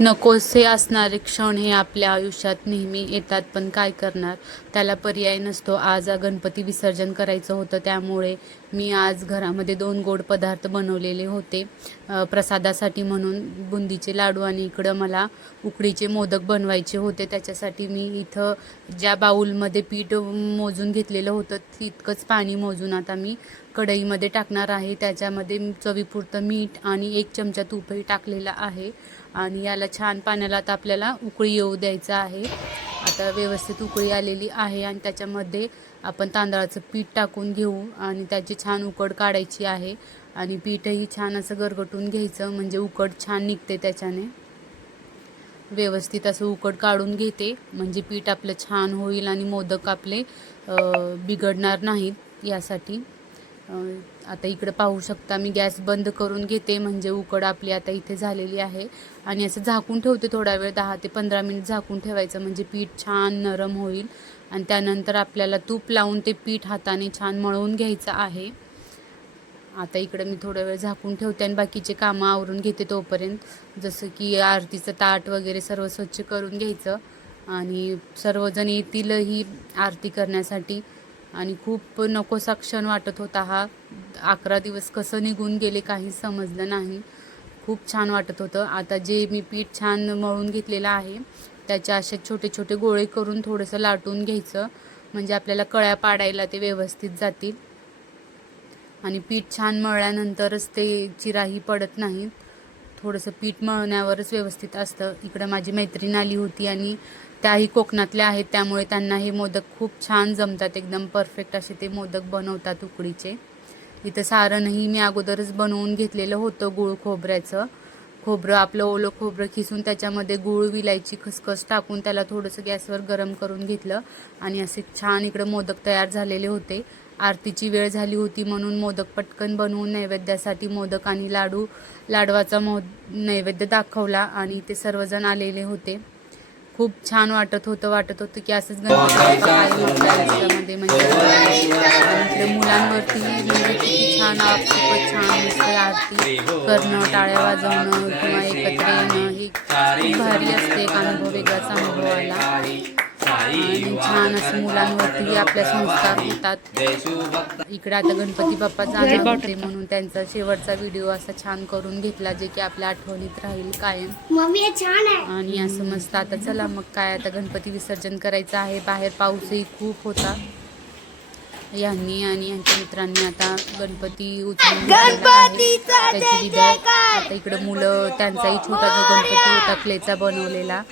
नकोसे असणारे क्षण हे आपल्या आयुष्यात नेहमी येतात पण काय करणार? त्याला पर्याय नसतो. आज गणपती विसर्जन करायचं होतं त्यामुळे मी आज घरामध्ये दोन गोड पदार्थ बनवलेले होते प्रसादासाठी म्हणून बुंदीचे लाडू आणि इकडं मला उकडीचे मोदक बनवायचे होते. त्याच्यासाठी मी इथं ज्या बाऊलमध्ये पीठ मोजून घेतलेलं होतं तितकंच पाणी मोजून आता मी कढईमध्ये टाकणार आहे. त्याच्यामध्ये चवीपुरतं मीठ आणि एक चमचा तूपही टाकलेला आहे. आणि याला छान पाण्याला आता आपल्याला उकळी येऊ द्यायचं आहे. आता व्यवस्थित उकळी आलेली आहे आणि त्याच्यामध्ये आपण तांदळाचं पीठ टाकून घेऊ आणि त्याची छान उकड काढायची आहे. आणि पीठही छान असं गरगटून घ्यायचं म्हणजे उकड छान निघते त्याच्याने. व्यवस्थित असं उकड काढून घेते म्हणजे पीठ आपलं छान होईल आणि मोदक आपले बिघडणार नाहीत यासाठी. आता इकडं पाहू शकता मी गॅस बंद करून घेते म्हणजे उकड आपली आता इथे झालेली आहे. आणि असं झाकून ठेवते थोडा वेळ दहा ते पंधरा मिनिट झाकून ठेवायचं म्हणजे पीठ छान नरम होईल. आणि त्यानंतर आपल्याला तूप लावून ते पीठ हाताने छान मळवून घ्यायचं आहे. आता इकडं मी थोडा वेळ झाकून ठेवते आणि बाकीचे कामं आवरून घेते तोपर्यंत. जसं की आरतीचं ताट वगैरे सर्व स्वच्छ करून घ्यायचं. आणि सर्वजण येतीलही आरती करण्यासाठी. आणि खूप नकोसा क्षण वाटत होता हा. अकरा दिवस कसं निघून गेले काही समजलं नाही. खूप छान वाटत होतं. आता जे मी पीठ छान मळून घेतलेलं आहे त्याच्या असे छोटे छोटे गोळे करून थोडंसं लाटून घ्यायचं. म्हणजे आपल्याला कळ्या पाडायला ते व्यवस्थित जातील. आणि पीठ छान मळल्यानंतरच ते चिराही पडत नाहीत. थोडंसं पीठ मळण्यावरच व्यवस्थित असतं. इकडं माझी मैत्रीण आली होती आणि त्याही कोकणातल्या आहेत. त्यामुळे त्यांना हे मोदक खूप छान जमतात. एकदम परफेक्ट असे ते मोदक बनवतात उकडीचे. इथं सारणही मी अगोदरच बनवून घेतलेलं होतं गूळ खोबऱ्याचं. खोबरं आपलं ओलं खोबरं खिसून त्याच्यामध्ये गूळ विलायची खसखस टाकून त्याला थोडंसं गॅसवर गरम करून घेतलं. आणि असे छान इकडं मोदक तयार झालेले होते. आरतीची वेळ झाली होती म्हणून मोदक पटकन बनवून नैवेद्यासाठी मोदक आणि लाडू लाडवाचा मो नैवेद्य दाखवला आणि ते सर्वजण आलेले होते. खूप छान वाटत होतं वाटत होतं की असंच गणपती बाप्पा म्हणजे मुलांवरती म्हणजे किती छान खूपच छान दिसते आरती करणं टाळ्या वाजवणं किंवा एकत्र येणं हे खूप भारी असते एक अनुभव वेगळाच अनुभव आला. आणि छान असं मुलांवरती आपल्या संस्कार होतात. इकडे आता गणपती बाप्पा जाणार होते म्हणून त्यांचा शेवटचा व्हिडिओ असा छान करून घेतला जे की आपल्या आठवणीत राहील कायम. आणि असं मस्त आता चला मग काय आता गणपती विसर्जन करायचं आहे. बाहेर पाऊसही खूप होता. यांनी आणि यांच्या मित्रांनी आता गणपती उचलून. त्याची विदाय आता इकडं मुलं त्यांचाही छोटा जो गणपती होता क्लेचा बनवलेला.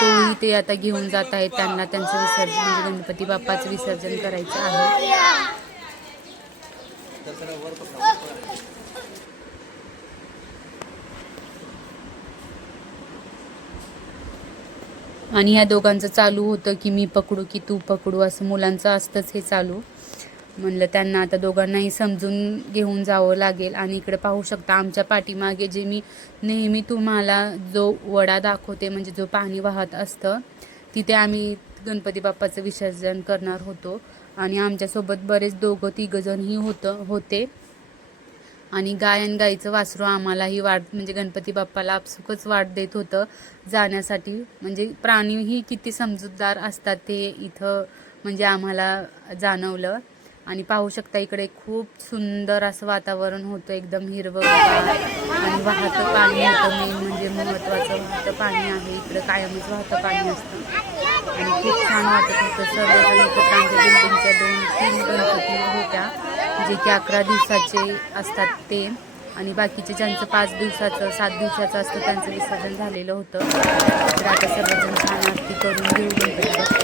तोही ते आता घेऊन जात आहेत. त्यांना त्यांचं विसर्जन म्हणजे गणपती बाप्पाचं विसर्जन करायचं आहे. आणि ह्या दोघांचं चालू होतं की मी पकडू की तू पकडू असं मुलांचं असतंच हे चालू. म्हणलं त्यांना आता दोघांनाही समजून घेऊन जावं लागेल आणि इकडे पाहू शकता आमच्या पाठीमागे जे मी नेहमी तुम्हाला जो वडा दाखवते म्हणजे जो पाणी वाहत असतं तिथे आम्ही गणपती बाप्पाचं विसर्जन करणार होतो आणि आमच्यासोबत बरेच दोघं तिघंजणही होतं होते. आणि गायन गाईचं वासरू आम्हालाही वाट म्हणजे गणपती बाप्पाला आपसुकच वाट देत होतं जाण्यासाठी. म्हणजे प्राणीही किती समजूतदार असतात ते इथं म्हणजे आम्हाला जाणवलं. आणि पाहू शकता इकडे खूप सुंदर असं वातावरण होतं एकदम हिरवं आणि वाहतं पाणी होतं मेन म्हणजे महत्त्वाचं वाहतं पाणी आहे. इकडं कायमच वाहतं पाणी असतं. आणि खूप छान वाटत होतं. सर्वजण एकत्र आमच्या बिल्डिंगच्या दोन तीन गणपती होत्या जे की अकरा दिवसाचे असतात ते. आणि बाकीचे ज्यांचं पाच दिवसाचं सात दिवसाचं असतं त्यांचं विसर्जन झालेलं होतं. तर आता सर्वजण छान आरती करून घेऊ गणपती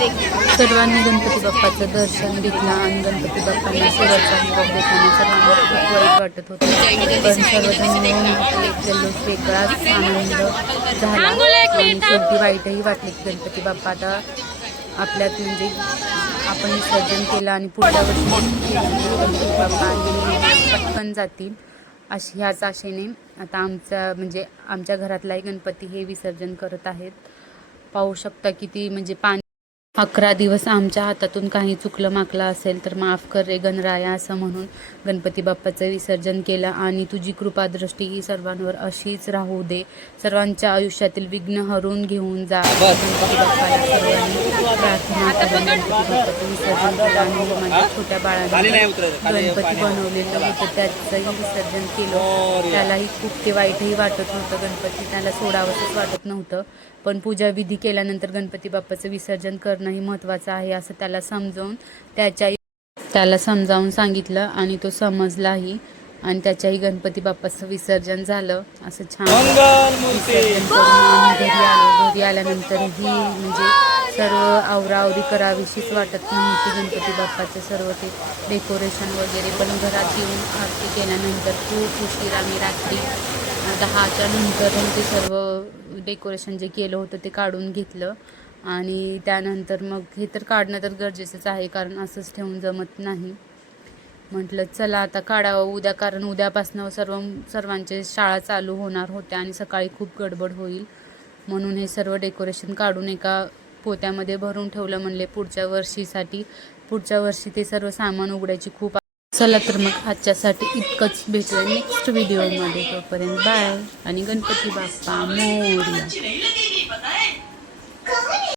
सर्वांनी गणपती बाप्पाचं दर्शन घेतलं आणि गणपती बाप्पांना शेवटचा निरोप देताना सर्वांना खूप वाईट वाटत होतं. पण सर्वजण जल्लोष वेगळाच आनंद झाला. आणि शेवटी वाईटही वाटली की गणपती बाप्पा आता आपल्यात म्हणजे आपण विसर्जन केलं आणि पुढच्या वर्षी गणपती बाप्पा पटकन जातील अशी ह्याच आशेने आता आमचा म्हणजे आमच्या घरातलाही गणपती हे विसर्जन करत आहेत. पाहू शकता किती म्हणजे पाणी अकरा दिवस आमच्या हातातून काही चुकलं माकलं असेल तर माफ कर रे गणराया असं म्हणून गणपती बाप्पाचं विसर्जन केलं. आणि तुझी कृपादृष्टी ही सर्वांवर अशीच राहू दे. सर्वांच्या आयुष्यातील विघ्न हरून घेऊन जा. गणपती बाप्पाला सर्वांनी प्रार्थना करून गणपती बाप्पाचं विसर्जन केलं आणि माझ्या छोट्या बाळाने गणपती बनवलेलं होतं. त्याचंही विसर्जन केलं. त्यालाही खूप ते वाईटही वाटत नव्हतं गणपती. त्याला सोडावंसंच वाटत नव्हतं. पण पूजा विधी केल्यानंतर गणपती बाप्पाचं विसर्जन करणंही महत्त्वाचं आहे असं त्याला समजावून त्याच्या त्याला समजावून सांगितलं आणि तो समजलाही. आणि त्याच्याही गणपती बाप्पाचं विसर्जन झालं. असं छान घरी आलो. घरी आल्यानंतरही म्हणजे सर्व आवराआवरी करावीशीच वाटत नव्हती गणपती बाप्पाचं सर्व ते डेकोरेशन वगैरे पण घरात येऊन आरती केल्यानंतर खूप उशीर आम्ही रात्री दहाच्या नंतर ते सर्व डेकोरेशन जे केलं होतं ते काढून घेतलं. आणि त्यानंतर मग हे तर काढणं तर गरजेचंच आहे कारण असंच ठेवून जमत नाही. म्हटलं चला आता काढावं. उद्या कारण उद्यापासनं सर्व सर्वांचे शाळा चालू होणार होत्या आणि सकाळी खूप गडबड होईल. म्हणून हे सर्व डेकोरेशन काढून एका पोत्यामध्ये भरून ठेवलं. म्हणले पुढच्या वर्षीसाठी पुढच्या वर्षी ते सर्व सामान उघडायची खूप चला तर मग आजच्यासाठी इतकंच भेटूया नेक्स्ट व्हिडिओमध्ये तोपर्यंत बाय आणि गणपती बाप्पा मोर्या.